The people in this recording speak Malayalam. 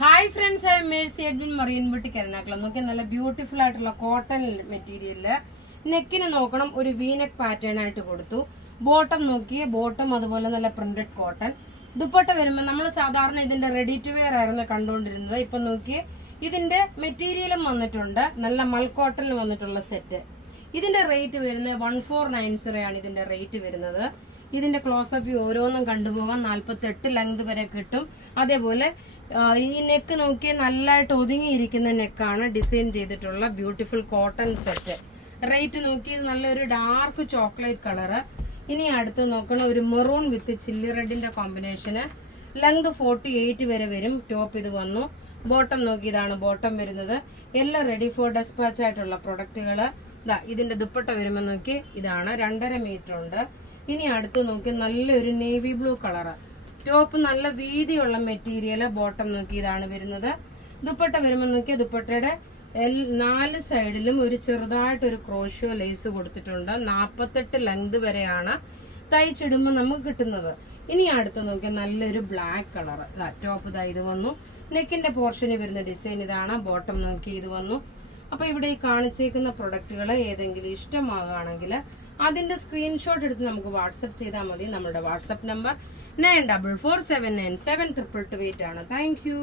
Hi friends, I am Mercy Edwin Marian boutique Ernakulam. നോക്കിയാൽ നല്ല ബ്യൂട്ടിഫുൾ ആയിട്ടുള്ള കോട്ടൺ മെറ്റീരിയലില് നെക്കിന് നോക്കണം ഒരു വീനെക്ക് പാറ്റേൺ ആയിട്ട് കൊടുത്തു. ബോട്ടം നോക്കിയേ, ബോട്ടം അതുപോലെ നല്ല പ്രിന്റഡ് കോട്ടൺ. ദുപ്പട്ട വരുമ്പോൾ നമ്മൾ സാധാരണ ഇതിന്റെ റെഡി ടു വെയർ ആയിരുന്നു കണ്ടുകൊണ്ടിരുന്നത്. ഇപ്പൊ നോക്കിയേ, ഇതിന്റെ മെറ്റീരിയലും വന്നിട്ടുണ്ട്, നല്ല മൽ കോട്ടണിൽ വന്നിട്ടുള്ള സെറ്റ്. ഇതിന്റെ റേറ്റ് വരുന്നത് 1490 ആണ് ഇതിന്റെ റേറ്റ് വരുന്നത്. ഇതിന്റെ ക്ലോസപ്പ് വ്യൂ ഓരോന്നും കണ്ടുപോകാൻ 48 ലെങ്ത് വരെ കിട്ടും. അതേപോലെ ഈ നെക്ക് നോക്കിയാൽ നല്ലതായിട്ട് ഒതുങ്ങിയിരിക്കുന്ന നെക്കാണ് ഡിസൈൻ ചെയ്തിട്ടുള്ള ബ്യൂട്ടിഫുൾ കോട്ടൺ സെറ്റ്. റേറ്റ് നോക്കി നല്ലൊരു ഡാർക്ക് ചോക്ലേറ്റ് കളറ്. ഇനി അടുത്ത് നോക്കണം ഒരു മെറൂൺ വിത്ത് ചില്ലി റെഡിന്റെ കോമ്പിനേഷന്. ലെങ്ത് 48 വരെ വരും. ടോപ്പ് ഇത് വന്നു. ബോട്ടം നോക്കി, ഇതാണ് ബോട്ടം വരുന്നത്. എല്ലാം റെഡി ഫോർ ഡെസ്പാച്ച് ആയിട്ടുള്ള പ്രൊഡക്റ്റുകള്. ഇതിന്റെ ദുപ്പട്ട വരുമ്പോൾ നോക്കി, ഇതാണ് 2.5 മീറ്റർ ഉണ്ട്. ഇനി അടുത്ത് നോക്കി നല്ലൊരു നേവി ബ്ലൂ കളറ്. ടോപ്പ് നല്ല വീതിയുള്ള മെറ്റീരിയൽ. ബോട്ടം നോക്കി, ഇതാണ് വരുന്നത്. ദുപ്പട്ട വരുമ്പോൾ നോക്കി, ദുപ്പട്ടയുടെ 4 സൈഡിലും ഒരു ചെറുതായിട്ടൊരു ക്രോഷ്യോ ലേസ് കൊടുത്തിട്ടുണ്ട്. 48 ലെങ്ത് വരെയാണ് തയ്ച്ചിടുമ്പോൾ നമുക്ക് കിട്ടുന്നത്. ഇനി അടുത്ത് നോക്കിയാൽ നല്ലൊരു ബ്ലാക്ക് കളർ. ടോപ്പ് ഇത് വന്നു. നെക്കിന്റെ പോർഷന് വരുന്ന ഡിസൈൻ ഇതാണ്. ബോട്ടം നോക്കി ഇത് വന്നു. അപ്പൊ ഇവിടെ ഈ കാണിച്ചേക്കുന്ന പ്രൊഡക്റ്റുകൾ ഏതെങ്കിലും ഇഷ്ടമാകുകയാണെങ്കിൽ അതിന്റെ സ്ക്രീൻഷോട്ട് എടുത്ത് നമുക്ക് വാട്സപ്പ് ചെയ്താൽ മതി. നമ്മുടെ വാട്സപ്പ് നമ്പർ 9447972228 ആണ്. Thank you.